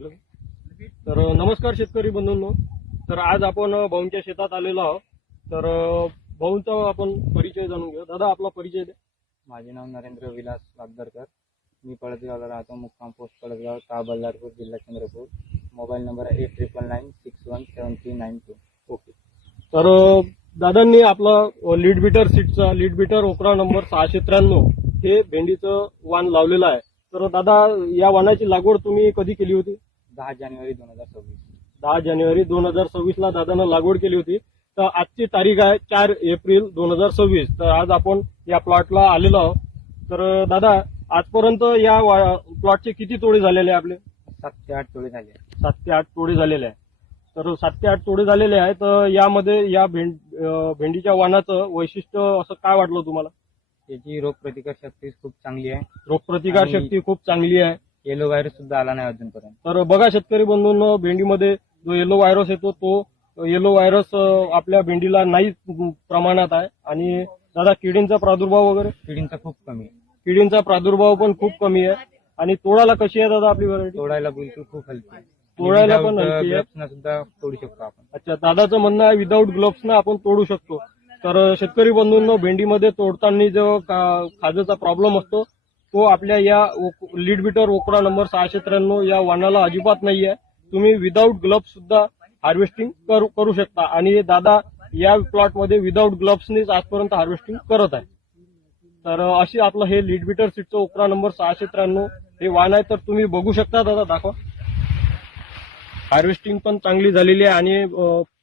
तर नमस्कार शेतकरी बंधूंनो. तर आज आपण भाऊंच्या शेतात आलेलो आहोत. तर भाऊंचा आपण परिचय जाणून घेऊ. दादा, आपला परिचय द्या. माझे नाव नरेंद्र विलास वागदरकर. मी पळसगावला राहतो. मुक्काम पोस्ट पळसगाव, ता बल्लारपूर, जिल्हा चंद्रपूर. मोबाईल नंबर आहे 8999617392. ओके. तर दादांनी आपला लीड बीटर सीटचा लीड बीटर ओकरा नंबर 693 हे भेंडीचं वाण लावलेलं आहे. तर दादा, या वाणाची लागवड तुम्ही कधी केली होती? 10 जानेवारी 2026. 10 जानेवारी 2026 ला दादानं लागवड केली होती. तर आजची तारीख आहे 4 एप्रिल 2026. तर आज आपण या प्लॉटला आलेलो आहोत. तर दादा, आजपर्यंत या प्लॉटचे किती तोडे झालेले आहे आपले? 7 ते 8 तोडे झाले. 7 ते 8 तोडे झालेले आहे. तर 7 ते 8 तोडे झालेले आहे. तर यामध्ये या भेंडीच्या वाणाचं वैशिष्ट्य असं काय वाटलं तुम्हाला? त्याची रोगप्रतिकार शक्ती खूप चांगली आहे. रोगप्रतिकार आणि शक्ती खूप चांगली आहे. येलो व्हायरस सुद्धा आला नाही अजूनपर्यंत. तर बघा शेतकरी बंधूंनो, भेंडीमध्ये जो येलो व्हायरस येतो तो येलो व्हायरस आपल्या भेंडीला नाही प्रमाणात आहे. आणि दादा, किडींचा प्रादुर्भाव वगैरे? किडींचा खूप कमी आहे. किडींचा प्रादुर्भाव पण खूप कमी आहे. आणि तोडाला कशी आहे दादा आपली व्हरायटी? तोडायला बिलकुल खूप हलकी आहे. तोडायला पण हलकी आहे. ग्लव्सना सुद्धा तोडू शकतो आपण. अच्छा, दादाचं म्हणणं आहे विदाऊट ग्लोव्सनं आपण तोडू शकतो. तर शेतकरी बंधूंनो, भेंडीमध्ये तोडताना जो खाजेचा प्रॉब्लेम असतो तो आपल्या या लीड बीटर ओकरा नंबर 693 या वाणाला अजिबात नाही आहे. तुम्ही विदाऊट ग्लोव्स सुद्धा हार्वेस्टिंग करू शकता. आणि दादा या प्लॉटमध्ये विदाऊट ग्लोव्सनीच आजपर्यंत हार्वेस्टिंग करत आहे. तर अशी आपलं हे लीड बीटर सीटचं ओकरा नंबर 693 हे वाण आहे. तर तुम्ही बघू शकता. दादा दाखवा. हार्वेस्टिंग पण चांगली झालेली आहे आणि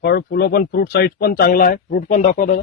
फळ फुलं पण फ्रूट साईज पण चांगला आहे. फ्रूट पण दाखवा दादा.